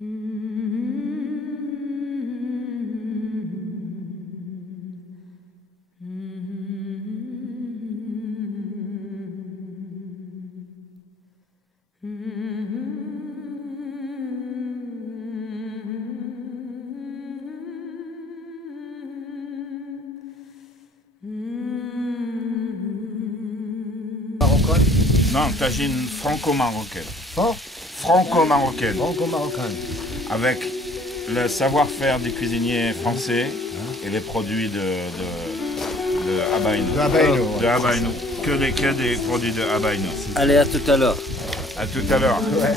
Marocaine? Non, tagine franco-marocaine. Fort? Franco-marocaine. Franco-marocaine. Avec le savoir-faire des cuisiniers français et les produits de Abaïno. De Abaïno. De Abaïno. Que des produits de Abaïno. Allez, à tout à l'heure. À tout à l'heure. Ouais.